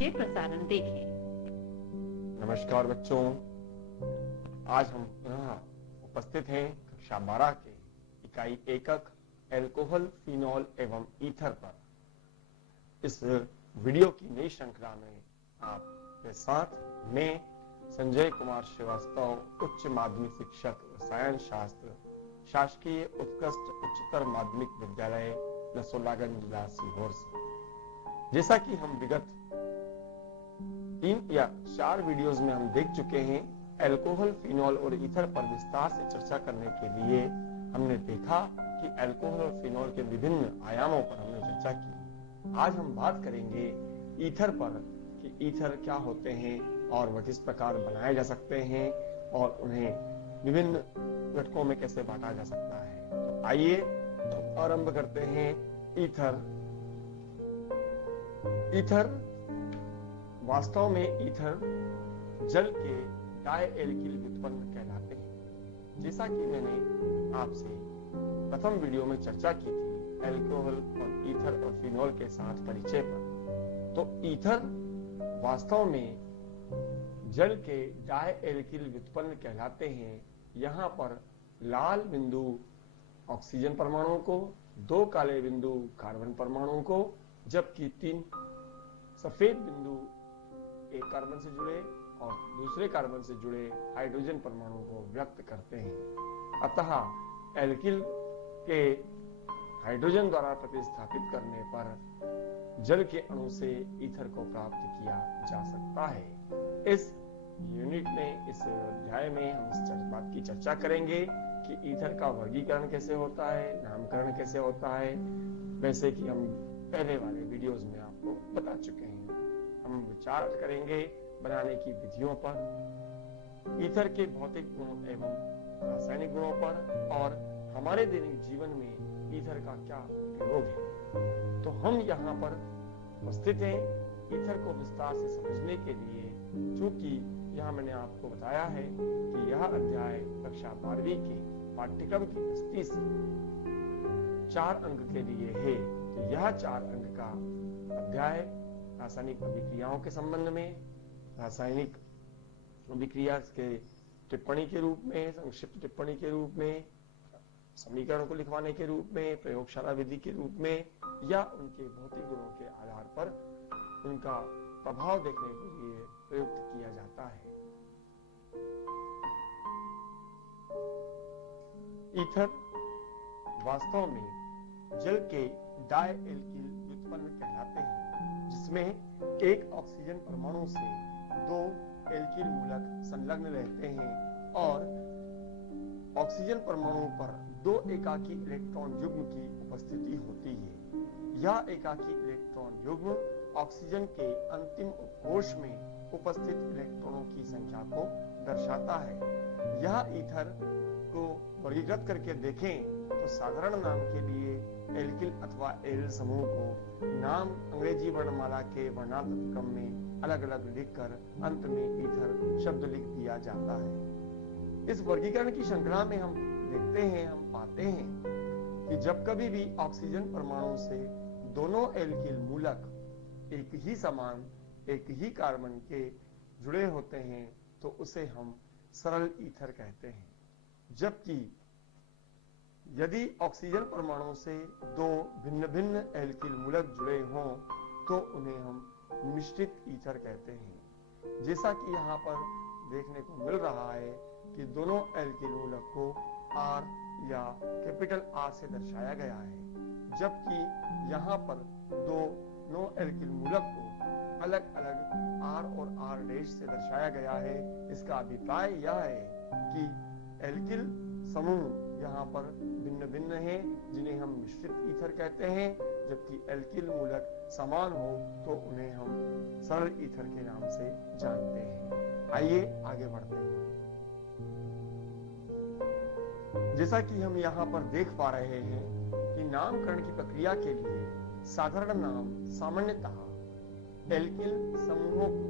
बजे प्रसारण देखें। नमस्कार बच्चों, आज हम पुनः उपस्थित हैं कक्षा 12 के इकाई एकक एल्कोहल, फिनॉल एवं ईथर पर। इस वीडियो की नई श्रृंखला में आपके साथ मैं संजय कुमार श्रीवास्तव, उच्च माध्यमिक शिक्षक रसायन शास्त्र, शासकीय उत्कृष्ट उच्चतर माध्यमिक विद्यालय नसोलागंज जिला सीहोर से। जैसा कि हम विगत 3 या 4 वीडियोस में हम देख चुके हैं, अल्कोहल, फिनॉल और ईथर पर विस्तार से चर्चा करने के लिए हमने देखा कि अल्कोहल और फिनॉल के विभिन्न आयामों पर हमने चर्चा की। आज हम बात करेंगे ईथर पर कि ईथर क्या होते हैं और वह किस प्रकार बनाए जा सकते हैं और उन्हें विभिन्न घटकों में कैसे बांटा जा सकता है। तो आइए तो आरंभ करते हैं। ईथर वास्तव में ईथर जल के डाई एल्किल व्युत्पन्न कहलाते हैं। जैसा कि मैंने आपसे प्रथम वीडियो में चर्चा की थी अल्कोहल और ईथर और फिनॉल के साथ परिचय पर, तो ईथर वास्तव में जल के डाई एल्किल व्युत्पन्न कहलाते हैं। यहाँ पर लाल बिंदु ऑक्सीजन परमाणुओं को, 2 काले बिंदु कार्बन परमाणुओं को, जबकि 3 सफेद बिंदु एक कार्बन से जुड़े और दूसरे कार्बन से जुड़े हाइड्रोजन परमाणु को व्यक्त करते हैं। अतः एल्किल के हाइड्रोजन द्वारा प्रतिस्थापित करने पर जल के अणु से ईथर को प्राप्त किया जा सकता है। इस यूनिट में, इस अध्याय में हम इस बात की चर्चा करेंगे कि ईथर का वर्गीकरण कैसे होता है, नामकरण कैसे होता है, वैसे कि हम पहले वाले वीडियोस में आपको बता चुके हैं। हम विचार करेंगे बनाने की विधियों पर, ईथर के भौतिक गुणों एवं रासायनिक गुणों पर और हमारे दैनिक जीवन में ईथर का क्या उपयोग है। तो हम यहाँ पर उपस्थित हैं ईथर को विस्तार से समझने के लिए, चूंकि यहाँ मैंने आपको बताया है कि यह अध्याय कक्षा 12वीं के पाठ्यक्रम की दृष्टि से 4 अंक के लिए है। तो यह 4 अंक का अध्याय रासायनिक अभिक्रियाओं के संबंध में, रासायनिक अभिक्रिया के टिप्पणी के रूप में, संक्षिप्त टिप्पणी के रूप में, समीकरण को लिखवाने के रूप में, प्रयोगशाला विधि के रूप में या उनके भौतिक गुणों के आधार पर उनका प्रभाव देखने के लिए प्रयुक्त किया जाता है। ईथर वास्तव में जल के डाई एल्किल व्युत्पन्न कहलाते हैं, जिसमें एक ऑक्सीजन परमाणु से 2 एल्किल मूलक संलग्न रहते हैं और ऑक्सीजन परमाणु पर 2 एकाकी इलेक्ट्रॉन युग्म की उपस्थिति होती है। यह एकाकी इलेक्ट्रॉन युग्म ऑक्सीजन के अंतिम कोश में उपस्थित इलेक्ट्रॉनों की संख्या को दर्शाता है। यह ईथर को वर्गीकृत करके देखें तो साधारण नाम के लिए एल्किल अथवा एल समूह को नाम अंग्रेजी वर्णमाला के वर्णात्मक क्रम में अलग अलग लिखकर अंत में ईथर शब्द लिख दिया जाता है। इस वर्गीकरण की श्रृंखला में हम देखते हैं, हम पाते हैं कि जब कभी भी ऑक्सीजन परमाणु से दोनों एल्किल मूलक एक ही समान, एक ही कार्बन के जुड़े होते हैं तो उसे हम सरल ईथर कहते हैं। जबकि यदि ऑक्सीजन परमाणु से 2 भिन्न भिन्न एल्किल मूलक जुड़े हों तो उन्हें हम मिश्रित ईथर कहते हैं। जैसा कि यहाँ पर देखने को मिल रहा है कि दोनों एल्किल मूलक को R या कैपिटल R से दर्शाया गया है, जबकि यहाँ पर दोनों एल्किल मूलक को अलग अलग R और R' से दर्शाया गया है। इसका अभिप्राय यह है कि एल्किल समूह यहाँ पर भिन्न भिन्न हैं, जिन्हें हम मिश्रित ईथर कहते हैं, जबकि एल्किल मूलक समान हो तो उन्हें हम सरल ईथर के नाम से जानते हैं। आइए आगे बढ़ते हैं। जैसा कि हम यहाँ पर देख पा रहे हैं कि नामकरण की प्रक्रिया के लिए साधारण नाम सामान्यतः एल्किल समूहों को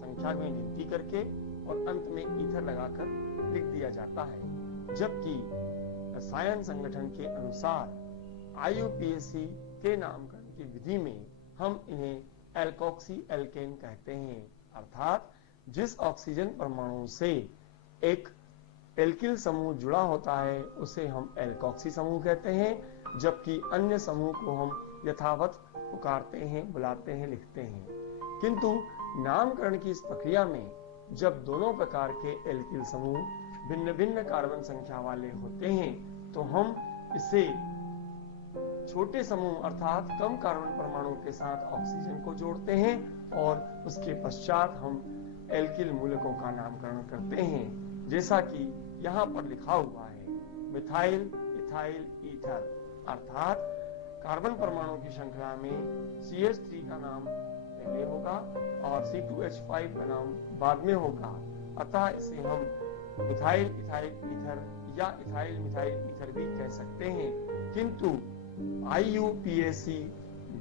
संख्या में गिनती करके और अंत में ईथर लगाकर लिख दिया जाता है, जबकि रसायन संगठन के अनुसार IUPAC के नामकरण की विधि में हम इन्हें एल्कोक्सी एल्केन कहते हैं। अर्थात जिस ऑक्सीजन परमाणु से एक एल्किल समूह जुड़ा होता है उसे हम एल्कोक्सी समूह कहते हैं, जबकि अन्य समूह को हम यथावत पुकारते हैं, बुलाते हैं, लिखते हैं। किंतु नामकरण की इस प्रक्रिया में जब दोनों प्रकार के एल्किल समूह भिन्न भिन्न कार्बन संख्या वाले होते हैं तो हम इसे छोटे समूह अर्थात कम कार्बन परमाणु के साथ ऑक्सीजन को जोड़ते हैं और उसके पश्चात हम एल्किल मूलकों का नामकरण करते हैं, जैसा कि यहाँ पर लिखा हुआ है। मिथाइल इथाइल ईथर अर्थात कार्बन परमाणु की श्रृंखला में CH3 का नाम पहले होगा और C2H5 का नाम बाद में होगा, अतः इसे हम मिथाइल इथाइल ईथर या इथाइल मिथाइल ईथर भी कह सकते हैं। किंतु IUPAC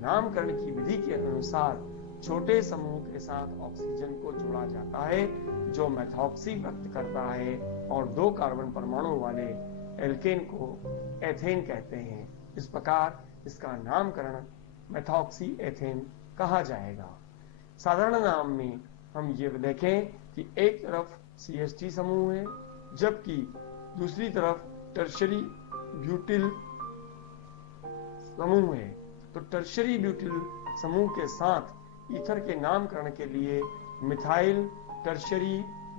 नामकरण की विधि के अनुसार छोटे समूह के साथ ऑक्सीजन को जोड़ा जाता है जो मेथॉक्सी व्यक्त करता है और 2 कार्बन परमाणु वाले एल्केन को एथेन कहते हैं। इस प्रकार इसका नामकरण मेथॉक्सी एथेन कहा जाएगा। साधारण नाम में हम ये देखें कि एक तरफ CH3 समूह है जबकि दूसरी तरफ टर्शरी ब्यूटिल समूह है, तो टर्शरी ब्यूटिल समूह के साथ ईथर के नामकरण के लिए मिथाइल टर्शरी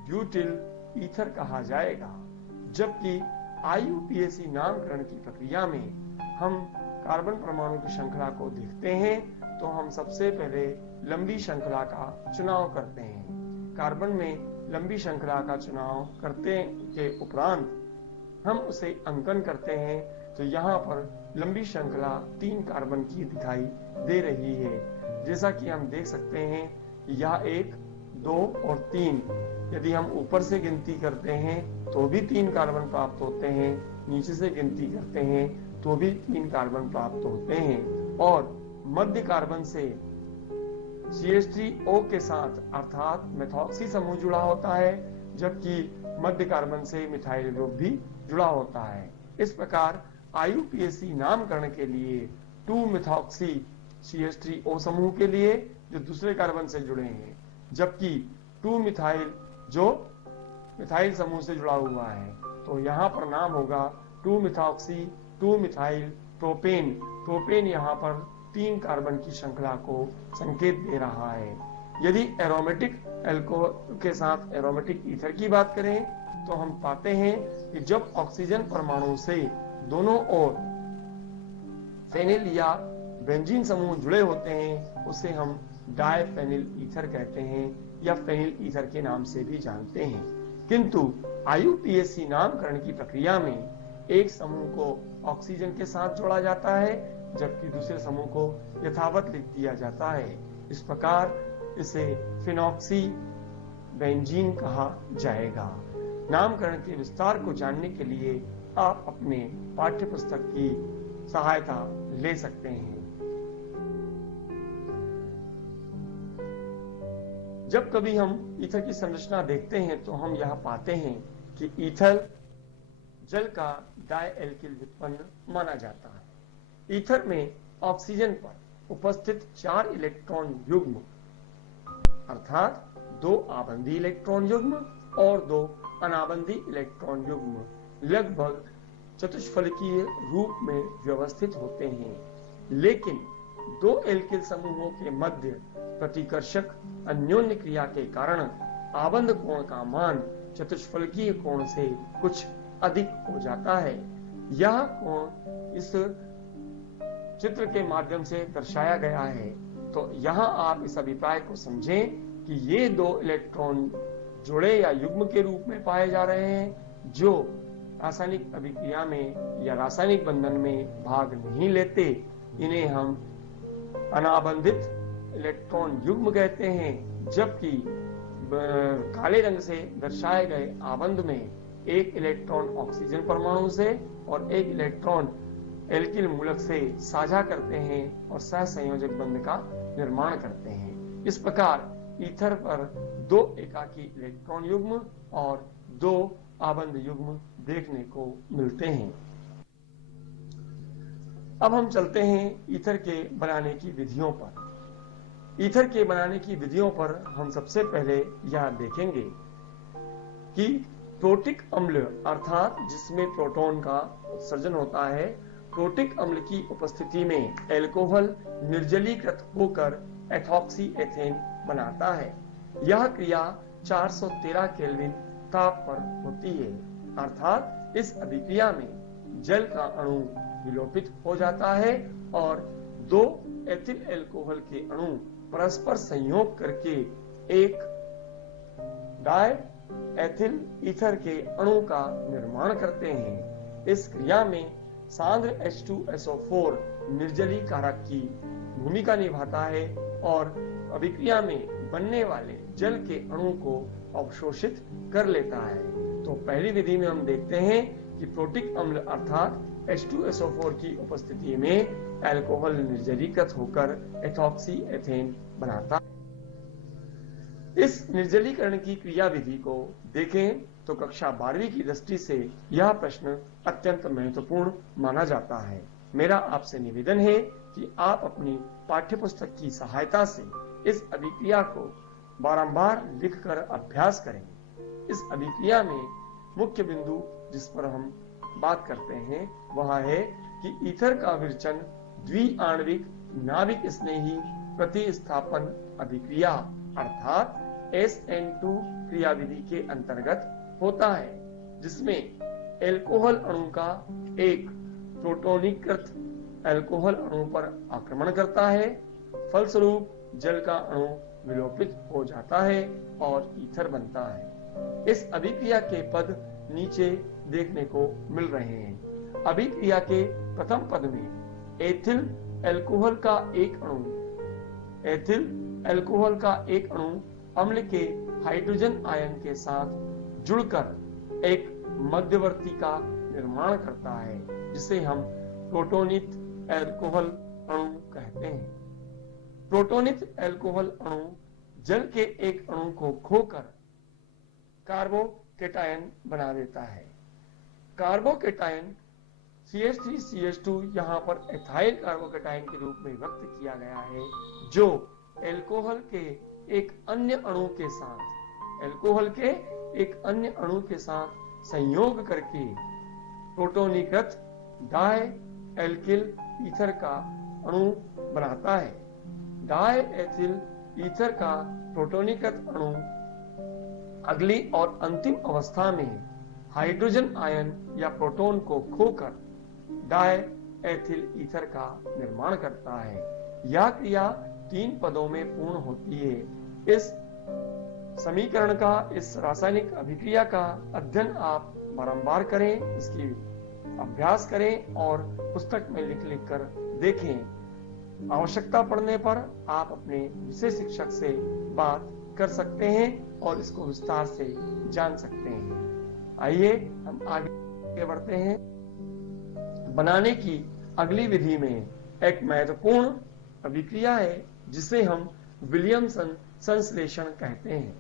ब्यूटिल ईथर कहा जाएगा। जबकि IUPAC नामकरण की प्रक्रिया में हम कार्बन परमाणु की श्रृंखला को देखते हैं तो हम सबसे पहले लंबी श्रृंखला का चुनाव करते हैं। कार्बन में लंबी श्रृंखला का चुनाव करते के उपरांत हम उसे अंकन करते हैं, तो यहाँ पर लंबी श्रृंखला 3 कार्बन की दिखाई दे रही है। जैसा कि हम देख सकते हैं यह 1, 2 और 3, यदि हम ऊपर से गिनती करते हैं तो भी 3 कार्बन प्राप्त होते हैं, नीचे से गिनती करते हैं तो भी 3 कार्बन प्राप्त होते हैं और मध्य कार्बन से CH3O के साथ अर्थात मेथॉक्सी समूह जुड़ा होता है, जबकि मध्य कार्बन से मिथाइल ग्रुप भी जुड़ा होता है। इस प्रकार IUPAC नामकरण के लिए 2-मिथॉक्सी CH3O समूह के लिए जो दूसरे कार्बन से जुड़े हैं, जबकि 2-मिथाइल जो मिथाइल समूह से जुड़ा हुआ है, तो यहाँ पर नाम होगा 2-मिथॉक्सी 2-मिथाइल प्रोपेन। प्रोपेन यहाँ पर 3 कार्बन की श्रृंखला को संकेत दे रहा है। यदि एरोमेटिक एल्कोहल के साथ एरोमेटिक ईथर की बात करें तो हम पाते हैं कि जब ऑक्सीजन परमाणु से दोनों ओर फेनिल या बेंजीन समूह जुड़े होते हैं उसे हम डायफेनिल ईथर कहते हैं या फेनिल ईथर के नाम से भी जानते हैं। किंतु IUPAC नामकरण की प्रक्रिया में एक समूह को ऑक्सीजन के साथ जोड़ा जाता है जबकि दूसरे समूह को यथावत लिख दिया जाता है। इस प्रकार इसे फिनॉक्सी बेंजीन कहा जाएगा। नामकरण के विस्तार को जानने के लिए आप अपने पाठ्य पुस्तक की सहायता ले सकते हैं। जब कभी हम ईथर की संरचना देखते हैं तो हम यह पाते हैं कि ईथर जल का डायएल्किल व्युत्पन्न माना जाता है। ईथर में ऑक्सीजन पर उपस्थित 4 इलेक्ट्रॉन युग्म अर्थात 2 आबंधी इलेक्ट्रॉन युग्म और 2 अनाबंधी इलेक्ट्रॉन युग्म लगभग चतुष्फलकीय रूप में व्यवस्थित होते हैं, लेकिन 2 एल्किल समूहों के मध्य प्रतिकर्षक अन्योन्य क्रिया के कारण आबंध कोण का मान चतुष्फलकीय कोण से कुछ अधिक हो जाता है। यह कोण इस चित्र के माध्यम से दर्शाया गया है। तो यहाँ आप इस अभिप्राय को समझें कि ये 2 इलेक्ट्रॉन जोड़े या युग्म के रूप में पाए जा रहे हैं जो रासायनिक अभिक्रिया में या रासायनिक बंधन में भाग नहीं लेते। इन्हें हम अनाबंधित इलेक्ट्रॉन युग्म कहते हैं, जबकि काले रंग से दर्शाए गए आबंध में एक इलेक्ट्रॉन ऑक्सीजन परमाणु से और एक इलेक्ट्रॉन एल्किल मूलक से साझा करते हैं और सहसंयोजक बंध का निर्माण करते हैं। इस प्रकार ईथर पर 2 एकाकी इलेक्ट्रॉन युग्म और 2 आबंध युग्म देखने को मिलते हैं। अब हम चलते हैं ईथर के बनाने की विधियों पर। ईथर के बनाने की विधियों पर हम सबसे पहले यह देखेंगे कि प्रोटिक अम्ल अर्थात जिसमें प्रोटॉन का उत्सर्जन होता है, प्रोटिक अम्ल की उपस्थिति में एल्कोहल निर्जलीकृत होकर एथॉक्सी एथेन बनाता है। यह क्रिया 413 केल्विन ताप पर होती है, अर्थात इस अभिक्रिया में जल का अणु विलोपित हो जाता है और दो एथिल एल्कोहल के अणु परस्पर संयोग करके एक डाई एथिल ईथर के अणु का निर्माण करते हैं। इस क्रिया में सांद्र H2SO4 निर्जलीकारक की भूमिका निभाता है और अभिक्रिया में बनने वाले जल के अणु को अवशोषित कर लेता है। तो पहली विधि में हम देखते हैं कि प्रोटिक अम्ल अर्थात H2SO4 की उपस्थिति में अल्कोहल निर्जलीकृत होकर एथॉक्सी एथेन बनाता है। इस निर्जलीकरण की क्रिया विधि को देखें तो कक्षा 12वीं की दृष्टि से यह प्रश्न अत्यंत महत्वपूर्ण माना जाता है। मेरा आपसे निवेदन है कि आप अपनी पाठ्यपुस्तक की सहायता से इस अभिक्रिया को बारंबार लिखकर अभ्यास करें। इस अभिक्रिया में मुख्य बिंदु जिस पर हम बात करते हैं वह है कि ईथर का विरचन द्विआण्विक नाभिक स्नेही प्रतिस्थापन अभिक्रिया अर्थात SN2 क्रियाविधि के अंतर्गत होता है, जिसमें एल्कोहल अणु का एक प्रोटोनीकृत एल्कोहल अणु पर आक्रमण करता है, फलस्वरूप जल का अणु विलोपित हो जाता है और ईथर बनता है। इस अभिक्रिया के पद नीचे देखने को मिल रहे हैं। अभिक्रिया के प्रथम पद में एथिल एल्कोहल का एक अणु अम्ल के हाइड्रोजन आयन के साथ जुड़कर एक मध्यवर्ती का निर्माण करता है, जिसे हम प्रोटोनित एल्कोहल अणु कहते हैं। प्रोटोनित एल्कोहल अणु जल के एक अणु को खोकर कार्बोकेटायन बना देता है। कार्बोकेटायन CH3CH2 यहाँ पर एथाइल कार्बोकेटायन के रूप में व्यक्त किया गया है, जो एल्कोहल के एक अन्य अणु के साथ संयोग करके प्रोटोनीकृत डाई एल्किल ईथर का अणु बनाता है। डाई एथिल ईथर का प्रोटोनीकृत अणु अगली और अंतिम अवस्था में हाइड्रोजन आयन या प्रोटॉन को खोकर डाई एथिल ईथर का निर्माण करता है। यह क्रिया 3 पदों में पूर्ण होती है। इस समीकरण का, इस रासायनिक अभिक्रिया का अध्ययन आप बारंबार करें, इसकी अभ्यास करें और पुस्तक में लिख कर देखें। आवश्यकता पड़ने पर आप अपने विषय शिक्षक से बात कर सकते हैं और इसको विस्तार से जान सकते हैं। आइए हम आगे बढ़ते हैं। बनाने की अगली विधि में एक महत्वपूर्ण अभिक्रिया है जिसे हम विलियमसन संश्लेषण कहते हैं।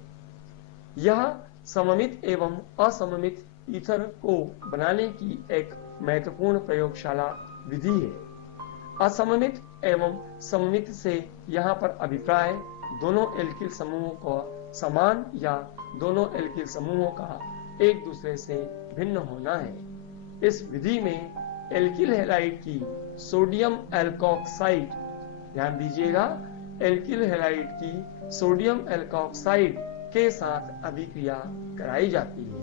यह सममित एवं असममित ईथर को बनाने की एक महत्वपूर्ण प्रयोगशाला विधि है। असममित एवं सममित से यहाँ पर अभिप्राय दोनों एल्किल समूहों को समान या दोनों एल्किल समूहों का एक दूसरे से भिन्न होना है। इस विधि में एल्किल हैलाइड की सोडियम एल्कोक्साइड, ध्यान दीजिएगा, एल्किल हैलाइड की सोडियम एल्कोक्साइड के साथ अभिक्रिया कराई जाती है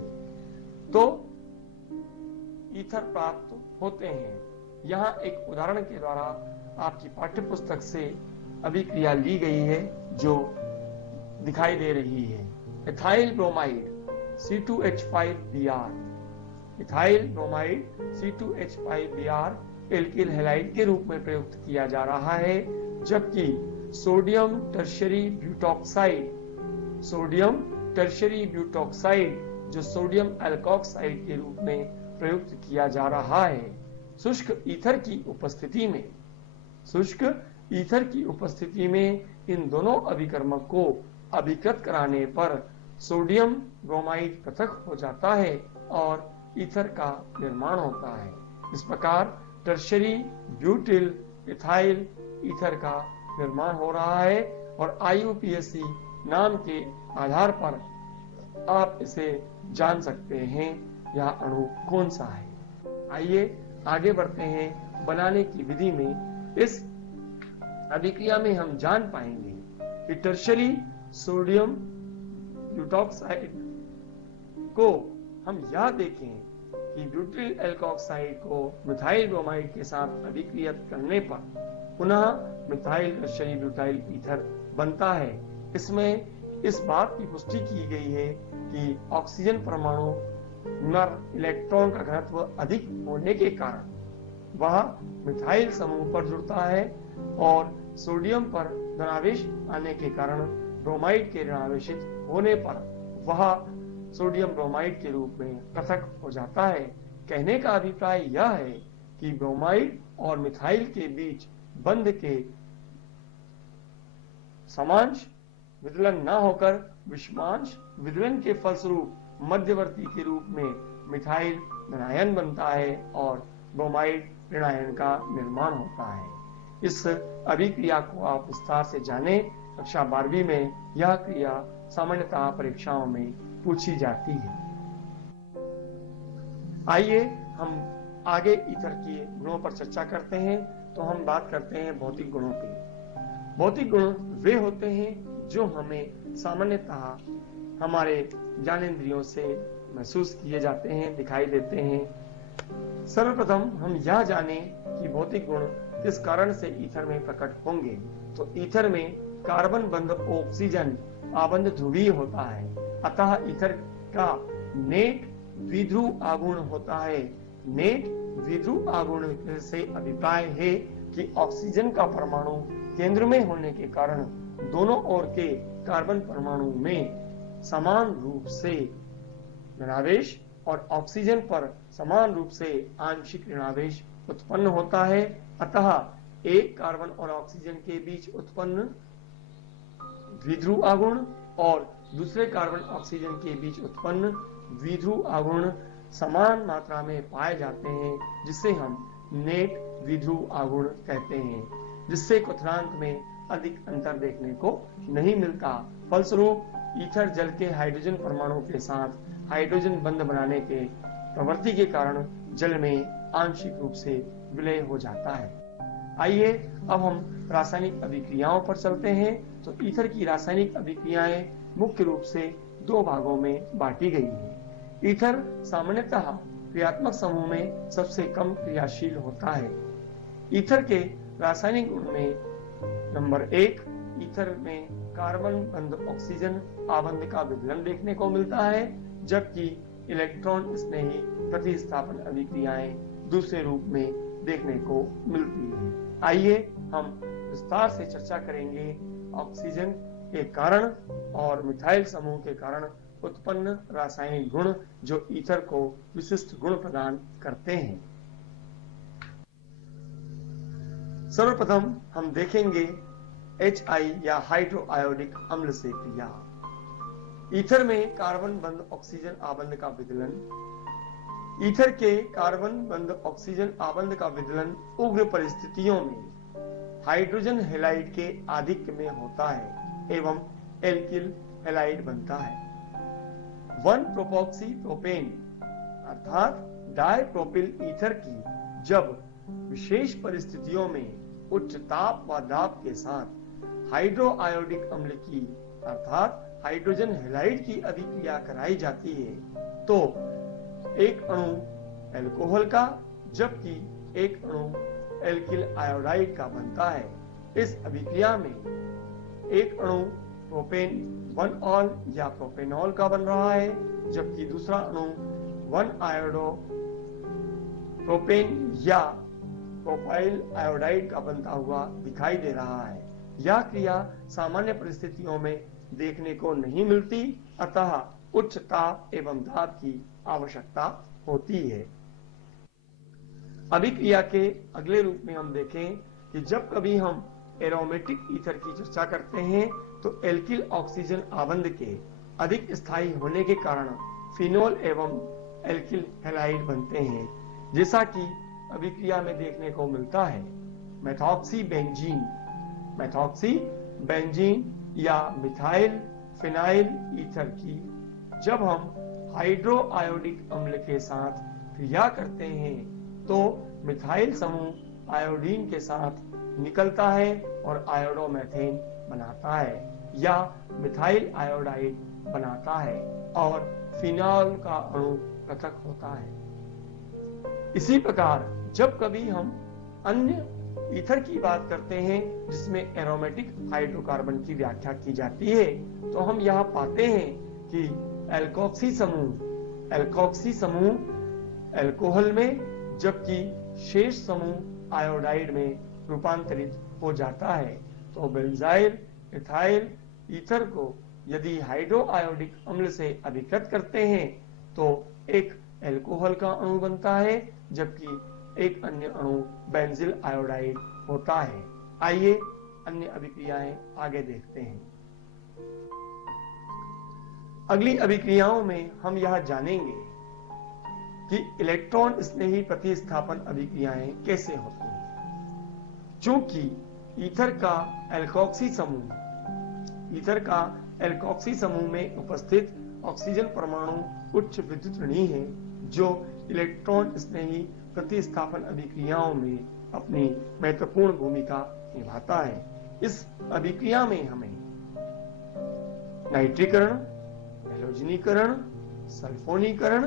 तो ईथर प्राप्त होते हैं। यहाँ एक उदाहरण के द्वारा आपकी पाठ्यपुस्तक से अभिक्रिया ली गई है जो दिखाई दे रही है। Ethyl bromide C2H5Br, ethyl bromide C2H5Br alkyl halide के रूप में प्रयुक्त किया जा रहा है, जबकि सोडियम टर्शरी ब्यूटॉक्साइड जो सोडियम एल्कोक्साइड के रूप में प्रयुक्त किया जा रहा है। शुष्क ईथर की उपस्थिति में इन दोनों अभिकर्मक को अभिकृत कराने पर सोडियम ब्रोमाइड पृथक हो जाता है और ईथर का निर्माण होता है। इस प्रकार टर्शरी ब्यूटिल इथाइल ईथर का निर्माण हो रहा है और IUPAC नाम के आधार पर आप इसे जान सकते हैं यह अणु कौन सा है। आइए आगे बढ़ते हैं बनाने की विधि में। इस अभिक्रिया में हम जान पाएंगे कि टर्शरी सोडियम ब्यूटॉक्साइड को हम यह देखें कि ब्यूटिल एल्कोक्साइड को मिथाइल ब्रोमाइड के साथ अभिक्रियत करने पर पुनः मिथाइल टर्शरी ब्यूटाइल ईथर बनता है। इसमें इस बात की पुष्टि की गई है कि ऑक्सीजन परमाणु नर इलेक्ट्रॉन का घनत्व अधिक होने के कारण वह मिथाइल समूह पर जुड़ता है और सोडियम पर धनावेश आने के कारण ब्रोमाइड के ऋणावेशित होने पर वह सोडियम ब्रोमाइड के रूप में पृथक हो जाता है। कहने का अभिप्राय यह है कि ब्रोमाइड और मिथाइल के बीच बंध के समांश विदलन न होकर विषमांश विदलन के फलस्वरूप मध्यवर्ती के रूप में मिथाइल धनायन बनता है और ब्रोमाइड ऋणायन का निर्माण होता है। इस अभिक्रिया को आप विस्तार से जानें। कक्षा 12वीं में यह क्रिया सामान्यतः परीक्षाओं में पूछी जाती है। आइए हम आगे ईथर के गुणों पर चर्चा करते हैं। तो हम बात करते हैं भौतिक गुणों पे। भौतिक गुण वे होते हैं जो हमें सामान्यतः हमारे ज्ञानेंद्रियों से महसूस किए जाते हैं, दिखाई देते हैं। सर्वप्रथम हम यह जानें कि भौतिक गुण किस कारण से ईथर में प्रकट होंगे। तो ईथर में कार्बन बंध ऑक्सीजन आबंध ध्रुवीय होता है, अतः ईथर का नेट द्विध्रुव आगुण होता है। नेट द्विध्रुव आगुण से अभिप्राय है कि ऑक्सीजन का परमाणु केंद्र में होने के कारण दोनों ओर के कार्बन परमाणु में समान रूप से ऋणावेश और ऑक्सीजन पर समान रूप से आंशिक ऋणावेश उत्पन्न होता है। अतः एक कार्बन और ऑक्सीजन के बीच उत्पन्न द्विध्रुव आगुण और दूसरे कार्बन ऑक्सीजन के बीच उत्पन्न द्विध्रुव आगुण समान मात्रा में पाए जाते हैं, जिसे हम नेट द्विध्रुव आगुण कहते हैं, जिससे क्वथनांक में अधिक अंतर देखने को नहीं मिलता। फलस्वरूप ईथर जल के हाइड्रोजन परमाणु के साथ हाइड्रोजन बंध बनाने के प्रवृत्ति के कारण जल में आंशिक रूप से विलय हो जाता है। आइए अब हम रासायनिक अभिक्रियाओं पर चलते हैं। तो ईथर की रासायनिक अभिक्रियाएं मुख्य रूप से दो भागों में बांटी गई है। ईथर सामान्यतः क्रियात्मक समूह में सबसे कम क्रियाशील होता है। ईथर के रासायनिक गुण में नंबर 1, ईथर में कार्बन बंध ऑक्सीजन आबंध का विदलन देखने को मिलता है, जबकि इलेक्ट्रॉन स्नेही प्रतिस्थापन अभिक्रियाएं दूसरे रूप में देखने को मिलती है। आइए हम विस्तार से चर्चा करेंगे ऑक्सीजन के कारण और मिथाइल समूह के कारण उत्पन्न रासायनिक गुण जो ईथर को विशिष्ट गुण प्रदान करते हैं। सर्वप्रथम हम देखेंगे HI या हाइड्रोआयोडिक अम्ल से क्रिया। ईथर में कार्बन बंध ऑक्सीजन आबंध का विदलन। ईथर के कार्बन बंध ऑक्सीजन आबंध का विदलन उग्र परिस्थितियों में हाइड्रोजन हैलाइड के आधिक्य में होता है एवं एल्किल हैलाइड बनता है। 1-प्रोपॉक्सी प्रोपेन अर्थात डाइप्रोपिल ईथर की जब विशेष परिस्थितियों में उच्च ताप व दाब के साथ हाइड्रोआयोडिक अम्ल की अर्थात हाइड्रोजन हैलाइड की अभिक्रिया कराई जाती है तो एक अणु एल्कोहल का जबकि एक अणु एल्किल आयोडाइड का बनता है। इस अभिक्रिया में एक अणु प्रोपेन 1-ऑल या प्रोपेनॉल का बन रहा है, जबकि दूसरा अणु 1-आयोडो प्रोपेन या प्रोपाइल आयोडाइड का बनता हुआ दिखाई दे रहा है। यह क्रिया सामान्य परिस्थितियों में देखने को नहीं मिलती, अतः उच्च ताप एवं दाब की आवश्यकता होती है। अभिक्रिया के अगले रूप में हम देखें कि जब कभी हम एरोमेटिक ईथर की चर्चा करते हैं तो एल्किल ऑक्सीजन आबंध के अधिक स्थायी होने के कारण फिनोल एवं एल्किल हैलाइड बनते हैं, जैसा कि अभिक्रिया में देखने को मिलता है। मेथॉक्सी बेंजीन बेंजीन या मिथाइल फिनाइल ईथर की जब हम हाइड्रो आयोडिक अम्ल के साथ क्रिया करते हैं तो मिथाइल समूह आयोडीन के साथ निकलता है और आयोडोमेथेन बनाता है या मिथाइल आयोडाइड बनाता है और फिनॉल का अणु पृथक होता है। इसी प्रकार जब कभी हम अन्य ईथर की बात करते हैं जिसमें एरोमेटिक हाइड्रोकार्बन की व्याख्या की जाती है तो हम यहाँ पाते हैं कि एल्कोक्सी समूह अल्कोहल में जबकि शेष समूह आयोडाइड में रूपांतरित हो जाता है। तो बेंजाइल इथाइल ईथर को यदि हाइड्रो आयोडिक अम्ल से अभिकृत करते हैं तो एक अल्कोहल का अणु बनता है जबकि एक अन्य अणु बेंजिल आयोडाइड होता है। आइए अन्य अभिक्रियाएं आगे देखते हैं। अगली अभिक्रियाओं में हम यह जानेंगे कि इलेक्ट्रॉन स्नेही प्रतिस्थापन अभिक्रियाएं कैसे होती हैं। चूंकि ईथर का एल्कोक्सी समूह में उपस्थित ऑक्सीजन परमाणु उच्च विद्युत ऋणी है जो इलेक्ट्रॉन स्नेही प्रतिस्थापन अभिक्रियाओं में अपनी महत्वपूर्ण भूमिका निभाता है। इस अभिक्रिया में हमें नाइट्रीकरण, हैलोजनीकरण, सल्फोनीकरण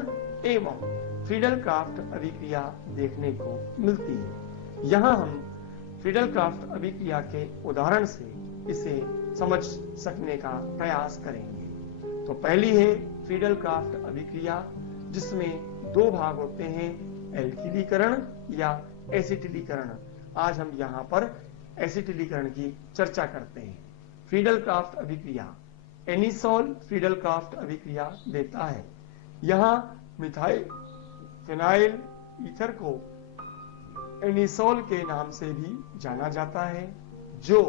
एवं फ्रीडल-क्राफ्ट अभिक्रिया देखने को मिलती है। यहाँ हम फ्रीडल-क्राफ्ट अभिक्रिया के उदाहरण से इसे समझ सकने का प्रयास करेंगे। तो पहली है फ्रीडल-क्राफ्ट अभिक्रिया जिसमें दो भाग होते हैं, एल्किलीकरण या एसिटिलीकरण। आज हम यहाँ पर एसिटिलीकरण की चर्चा करते हैं। फ्रीडल-क्राफ्ट अभिक्रिया एनिसोल फ्रीडल-क्राफ्ट अभिक्रिया देता है। यहाँ मिथाइल फिनाइल ईथर को एनिसोल के नाम से भी जाना जाता है जो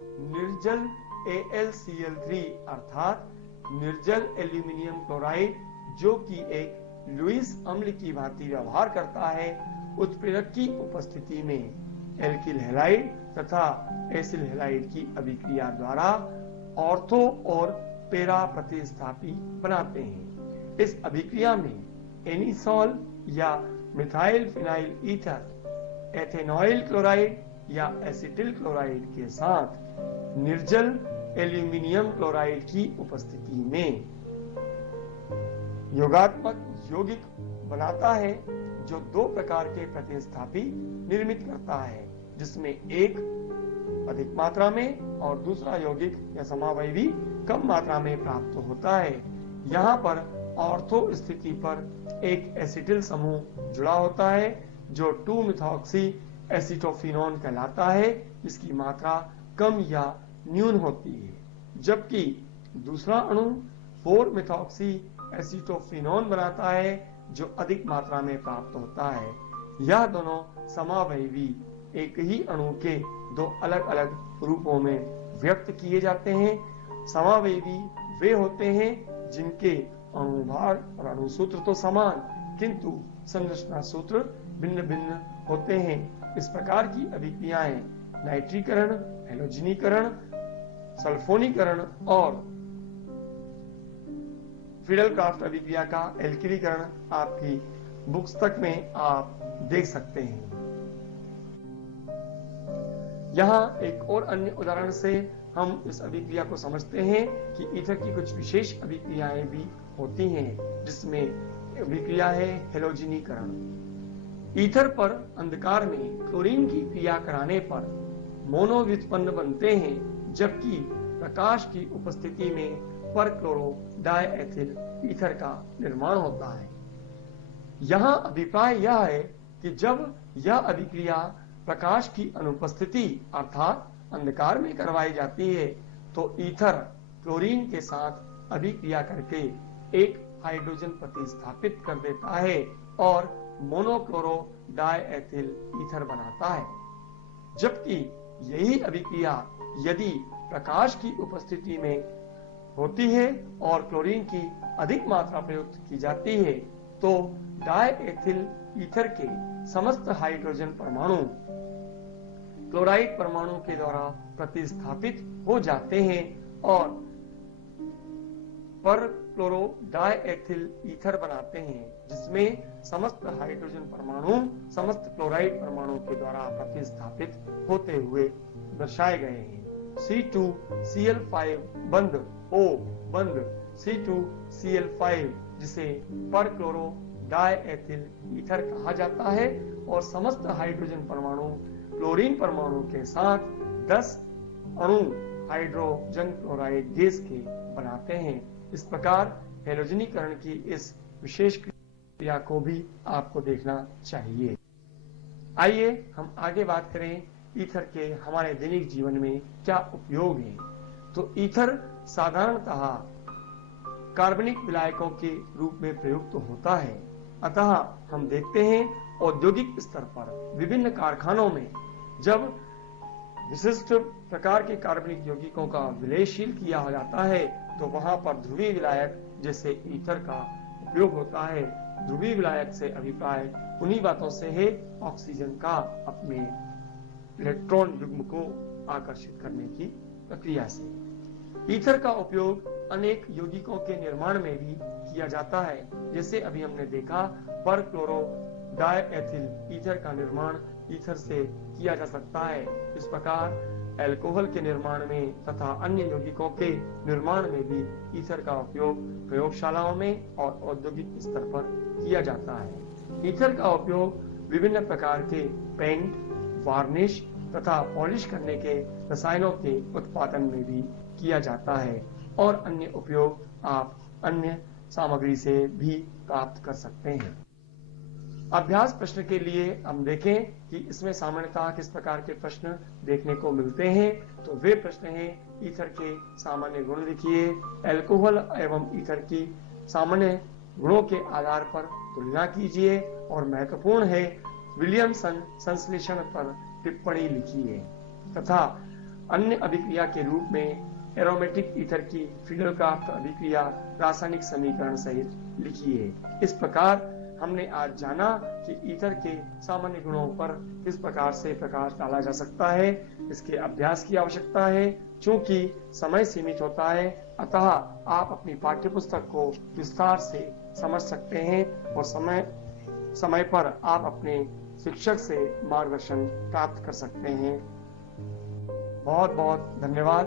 निर्जल AlCl3 अर्थात निर्जल एल्यूमिनियम क्लोराइड जो कि एक लुईस अम्ल की भांति व्यवहार करता है, उत्प्रेरक की उपस्थिति में एल्किल हैलाइड तथा एसिल हैलाइड की अभिक्रिया द्वारा ऑर्थो और पेरा प्रतिस्थापी बनाते हैं। इस अभिक्रिया में एनिसोल या मिथाइल फिनाइल ईथर एथेनॉइल क्लोराइड या एसिटिल क्लोराइड के साथ निर्जल एल्यूमिनियम क्लोराइड की उपस्थिति में योगात्मक यौगिक बनाता है जो दो प्रकार के प्रतिस्थापी निर्मित करता है जिसमें एक अधिक मात्रा में और दूसरा यौगिक या समावयवी कम मात्रा में प्राप्त होता है। यहाँ पर ऑर्थो स्थिति पर एक एसिटिल समूह जुड़ा होता है जो 2-मिथॉक्सी एसिटोफिनोन कहलाता है जिसकी मात्रा कम या न्यून होती है, जबकि दूसरा अणु 4-मिथॉक्सी एसिटोफिनोन बनाता है जो अधिक मात्रा में प्राप्त होता है। यह दोनों समावयवी एक ही अणु के दो अलग अलग रूपों में व्यक्त किए जाते हैं। समावयवी वे होते हैं जिनके अणुभार और अणुसूत्र तो समान किंतु संरचना सूत्र भिन्न भिन्न होते हैं। इस प्रकार की अभिक्रियाएं नाइट्रीकरण, हैलोजनीकरण, सल्फोनीकरण और फ्रीडल-क्राफ्ट अभिक्रिया का एल्किलीकरण आपकी पुस्तक में आप देख सकते हैं। यहाँ एक और अन्य उदाहरण से हम इस अभिक्रिया को समझते हैं कि ईथर की कुछ विशेष अभिक्रियाएं भी होती हैं जिसमें अभिक्रिया है हैलोजनीकरण। ईथर पर अंधकार में क्लोरीन की क्रिया कराने पर मोनो व्युत्पन्न बनते हैं जबकि प्रकाश की उपस्थिति में पर क्लोरो डायएथिल ईथर का निर्माण होता है। यहाँ अभिप्राय यह है कि जब यह अभिक्रिया प्रकाश की अनुपस्थिति अर्थात अंधकार में करवाई जाती है तो ईथर क्लोरीन के साथ अभिक्रिया करके एक हाइड्रोजन प्रतिस्थापित कर देता है और मोनोक्लोरो डायएथिल ईथर बनाता है। जबकि यही अभिक्रिया यदि प्रकाश की उपस्थिति में होती है और क्लोरीन की अधिक मात्रा प्रयुक्त की जाती है तो डायएथिल ईथर के समस्त हाइड्रोजन परमाणु क्लोराइड परमाणु के द्वारा प्रतिस्थापित हो जाते हैं और पर क्लोरो डाइएथिल ईथर बनाते हैं, जिसमें समस्त हाइड्रोजन परमाणु समस्त क्लोराइड परमाणु के द्वारा प्रतिस्थापित होते हुए दर्शाए गए हैं। C2Cl5 बंध O बंध C2Cl5 जिसे पर क्लोरो डाइएथिल ईथर कहा जाता है और समस्त हाइड्रोजन परमाणु क्लोरीन परमाणु के साथ 10 अणु हाइड्रोजन क्लोराइड गैस के बनाते हैं। इस प्रकार हैलोजनीकरण की इस विशेष क्रिया को भी आपको देखना चाहिए। आइए हम आगे बात करें ईथर के हमारे दैनिक जीवन में क्या उपयोग है। तो ईथर साधारणतः कार्बनिक विलायकों के रूप में प्रयुक्त होता है, अतः हम देखते हैं औद्योगिक स्तर पर विभिन्न कारखानों में जब विशिष्ट प्रकार के कार्बनिक यौगिकों का विलयशील किया जाता है तो वहां पर ध्रुवीय विलायक जैसे ईथर का उपयोग होता है। ध्रुवीय विलायक से अभिप्राय उन्हीं बातों से है, ऑक्सीजन का अपने इलेक्ट्रॉन युग्म को आकर्षित करने की प्रक्रिया से। ईथर का उपयोग अनेक यौगिकों के निर्माण में भी किया जाता है, जैसे अभी हमने देखा पर क्लोरो डाइएथिल ईथर का निर्माण ईथर से किया जा सकता है। इस प्रकार अल्कोहल के निर्माण में तथा अन्य यौगिकों के निर्माण में भी ईथर का उपयोग प्रयोगशालाओं में और औद्योगिक स्तर पर किया जाता है। ईथर का उपयोग विभिन्न प्रकार के पेंट, वार्निश तथा पॉलिश करने के रसायनों के उत्पादन में भी किया जाता है और अन्य उपयोग आप अन्य सामग्री से भी प्राप्त कर सकते हैं। अभ्यास प्रश्न के लिए हम देखें कि इसमें सामान्यतः किस प्रकार के प्रश्न देखने को मिलते हैं। तो वे प्रश्न हैं, ईथर के सामान्य गुण लिखिए, अल्कोहल एवं ईथर की सामान्य गुणों के आधार पर तुलना कीजिए और महत्वपूर्ण है विलियमसन संश्लेषण पर टिप्पणी लिखिए तथा अन्य अभिक्रिया के रूप में एरोमेटिक ईथर की फिडेलक्राफ्ट अभिक्रिया रासायनिक समीकरण सहित लिखिए। इस प्रकार हमने आज जाना कि ईथर के सामान्य गुणों पर किस प्रकार से प्रकाश डाला जा सकता है। इसके अभ्यास की आवश्यकता है। चूंकि समय सीमित होता है, अतः आप अपनी पाठ्य पुस्तक को विस्तार से समझ सकते हैं और समय पर आप अपने शिक्षक से मार्गदर्शन प्राप्त कर सकते हैं। बहुत बहुत धन्यवाद।